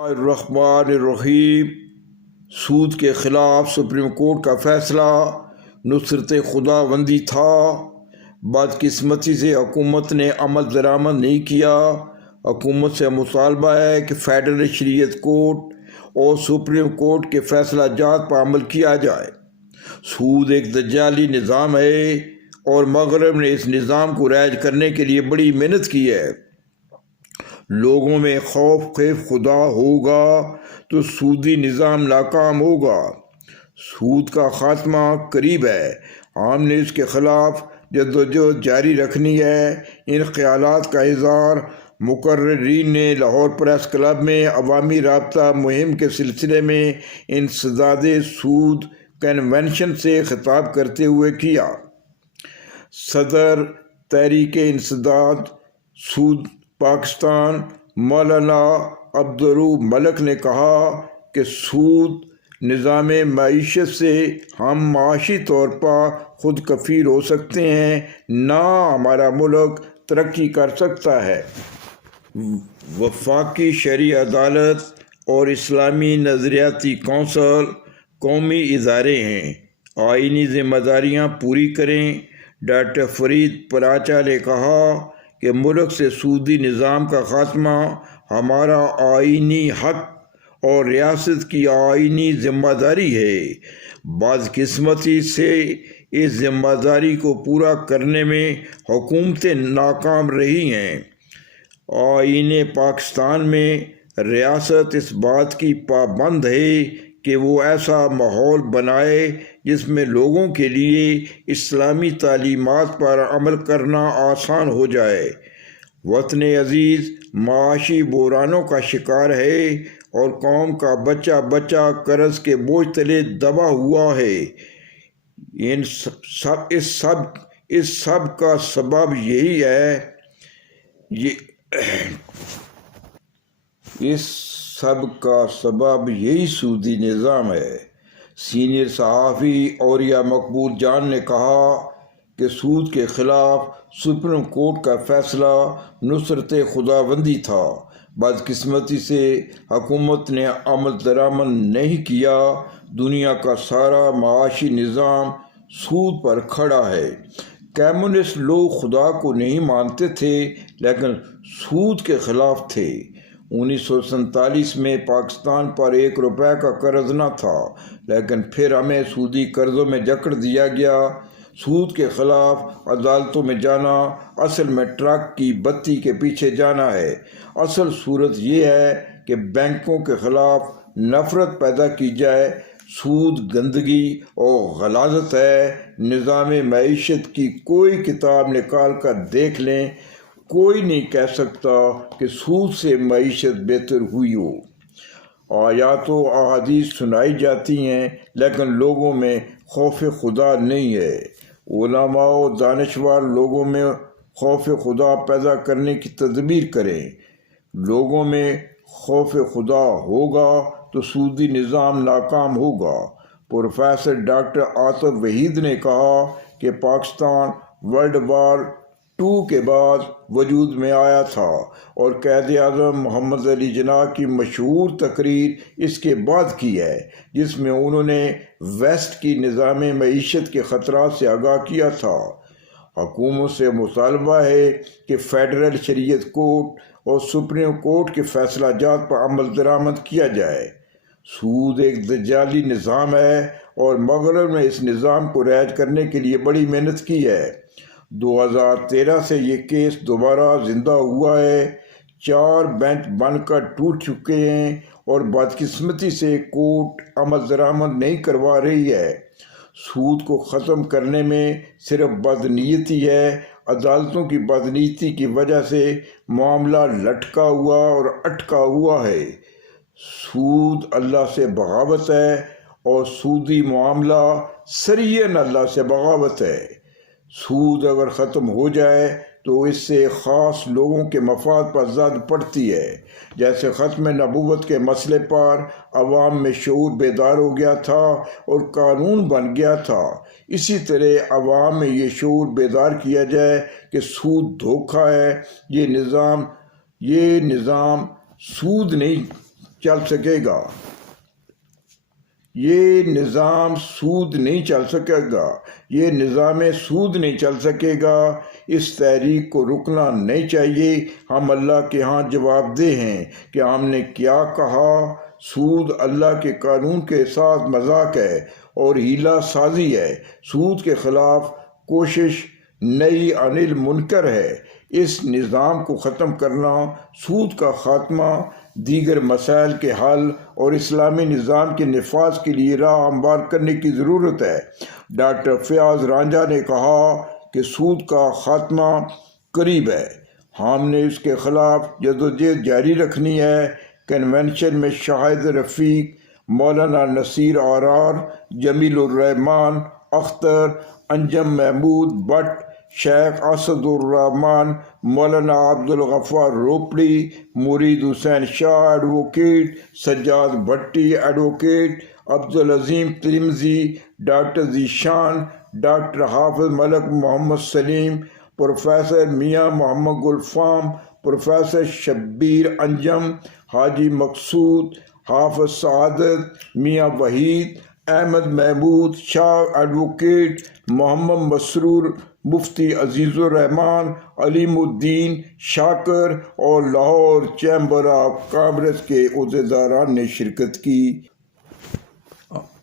الرحمن الرحیم۔ سود کے خلاف سپریم کورٹ کا فیصلہ نصرت خداوندی تھا۔ بدقسمتی سے حکومت نے عمل درآمد نہیں کیا۔ حکومت سے مطالبہ ہے کہ فیڈرل شریعت کورٹ اور سپریم کورٹ کے فیصلہ جات پر عمل کیا جائے۔ سود ایک دجالی نظام ہے اور مغرب نے اس نظام کو رائج کرنے کے لیے بڑی محنت کی ہے۔ لوگوں میں خوف خدا ہوگا تو سودی نظام ناکام ہوگا۔ سود کا خاتمہ قریب ہے۔ ہم نے اس کے خلاف جدوجہد جاری رکھنی ہے۔ ان خیالات کا اظہار مقررین نے لاہور پریس کلب میں عوامی رابطہ مہم کے سلسلے میں انسداد سود کنونشن سے خطاب کرتے ہوئے کیا۔ صدر تحریک انسداد سود پاکستان مولانا عبدالرؤف ملک نے کہا کہ سود نظام معیشت سے ہم معاشی طور پر خود کفیل ہو سکتے ہیں، نہ ہمارا ملک ترقی کر سکتا ہے۔ وفاقی شرعی عدالت اور اسلامی نظریاتی کونسل قومی ادارے ہیں، آئینی ذمہ داریاں پوری کریں۔ ڈاکٹر فرید پراچا نے کہا کہ ملک سے سودی نظام کا خاتمہ ہمارا آئینی حق اور ریاست کی آئینی ذمہ داری ہے۔ بدقسمتی سے اس ذمہ داری کو پورا کرنے میں حکومتیں ناکام رہی ہیں۔ آئین پاکستان میں ریاست اس بات کی پابند ہے کہ وہ ایسا ماحول بنائے جس میں لوگوں کے لیے اسلامی تعلیمات پر عمل کرنا آسان ہو جائے۔ وطن عزیز معاشی بحرانوں کا شکار ہے اور قوم کا بچہ بچہ قرض کے بوجھ تلے دبا ہوا ہے۔ اس سب کا سبب یہی ہے اس سب کا سبب یہی سودی نظام ہے۔ سینئر صحافی اوریہ مقبول جان نے کہا کہ سود کے خلاف سپریم کورٹ کا فیصلہ نصرت خداوندی تھا۔ بدقسمتی سے حکومت نے عمل درآمد نہیں کیا۔ دنیا کا سارا معاشی نظام سود پر کھڑا ہے۔ کمیونسٹ لوگ خدا کو نہیں مانتے تھے لیکن سود کے خلاف تھے۔ 1947 میں پاکستان پر 1 روپے کا قرض نہ تھا، لیکن پھر ہمیں سودی قرضوں میں جکڑ دیا گیا۔ سود کے خلاف عدالتوں میں جانا اصل میں ٹرک کی بتی کے پیچھے جانا ہے۔ اصل صورت یہ ہے کہ بینکوں کے خلاف نفرت پیدا کی جائے۔ سود گندگی اور غلاظت ہے۔ نظام معیشت کی کوئی کتاب نکال کر دیکھ لیں، کوئی نہیں کہہ سکتا کہ سود سے معیشت بہتر ہوئی ہو۔ آیات و احادیث سنائی جاتی ہیں لیکن لوگوں میں خوف خدا نہیں ہے۔ علماء و دانشور لوگوں میں خوف خدا پیدا کرنے کی تدبیر کریں۔ لوگوں میں خوف خدا ہوگا تو سودی نظام ناکام ہوگا۔ پروفیسر ڈاکٹر عاطف وحید نے کہا کہ پاکستان ورلڈ وار 2 کے بعد وجود میں آیا تھا اور قائد اعظم محمد علی جناح کی مشہور تقریر اس کے بعد کی ہے، جس میں انہوں نے ویسٹ کی نظام معیشت کے خطرات سے آگاہ کیا تھا۔ حکومت سے مطالبہ ہے کہ فیڈرل شریعت کورٹ اور سپریم کورٹ کے فیصلہ جات پر عمل درآمد کیا جائے۔ سود ایک دجالی نظام ہے اور مغرب نے اس نظام کو رائج کرنے کے لیے بڑی محنت کی ہے۔ 2013 سے یہ کیس دوبارہ زندہ ہوا ہے۔ 4 بینچ بن کر ٹوٹ چکے ہیں اور بدقسمتی سے کورٹ عمل درآمد نہیں کروا رہی ہے۔ سود کو ختم کرنے میں صرف بدنیتی ہے۔ عدالتوں کی بدنیتی کی وجہ سے معاملہ لٹکا ہوا اور اٹکا ہوا ہے۔ سود اللہ سے بغاوت ہے اور سودی معاملہ سریعاً اللہ سے بغاوت ہے۔ سود اگر ختم ہو جائے تو اس سے خاص لوگوں کے مفاد پر زد پڑتی ہے۔ جیسے ختم نبوت کے مسئلے پر عوام میں شعور بیدار ہو گیا تھا اور قانون بن گیا تھا، اسی طرح عوام میں یہ شعور بیدار کیا جائے کہ سود دھوکہ ہے۔ یہ نظام سود نہیں چل سکے گا، یہ نظام سود نہیں چل سکے گا، یہ نظام سود نہیں چل سکے گا۔ اس تحریک کو رکنا نہیں چاہیے۔ ہم اللہ کے ہاں جواب دہ ہیں کہ ہم نے کیا کہا۔ سود اللہ کے قانون کے ساتھ مذاق ہے اور ہیلا سازی ہے۔ سود کے خلاف کوشش نئی عن المنکر ہے۔ اس نظام کو ختم کرنا، سود کا خاتمہ، دیگر مسائل کے حل اور اسلامی نظام کے نفاذ کے لیے راہ ہموار کرنے کی ضرورت ہے۔ ڈاکٹر فیاض رانجھا نے کہا کہ سود کا خاتمہ قریب ہے۔ ہم نے اس کے خلاف جدوجہد جاری رکھنی ہے۔ کنونشن میں شاہد رفیق، مولانا نصیر آرار، جمیل الرحمان اختر، انجم محمود بٹ، شیخ اسد الرحمان، مولانا عبدالغفار روپڑی، مرید حسین شاہ ایڈوکیٹ، سجاد بھٹی ایڈوکیٹ، عبدالعظیم ترمذی، ڈاکٹر ذیشان، ڈاکٹر حافظ ملک محمد سلیم، پروفیسر میاں محمد گلفام، پروفیسر شبیر انجم، حاجی مقصود، حافظ سعادت، میاں وحید احمد محمود شاہ ایڈوکیٹ، محمد مسرور، مفتی عزیز الرحمان، علیم الدین شاکر اور لاہور چیمبر آف کامرس کے عہدیداران نے شرکت کی۔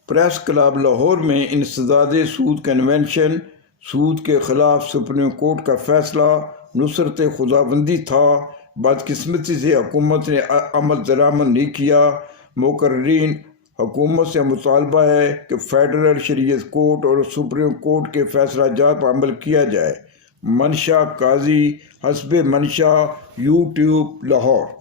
پریس کلب لاہور میں انسداد سود کنونشن، سود کے خلاف سپریم کورٹ کا فیصلہ نصرت خداوندی تھا۔ بدقسمتی سے حکومت نے عمل درآمد نہیں کیا۔ مقررین حکومت سے مطالبہ ہے کہ فیڈرل شریعت کورٹ اور سپریم کورٹ کے فیصلہ جات پر عمل کیا جائے۔ منشا قاضی، حسب منشا، یوٹیوب لاہور۔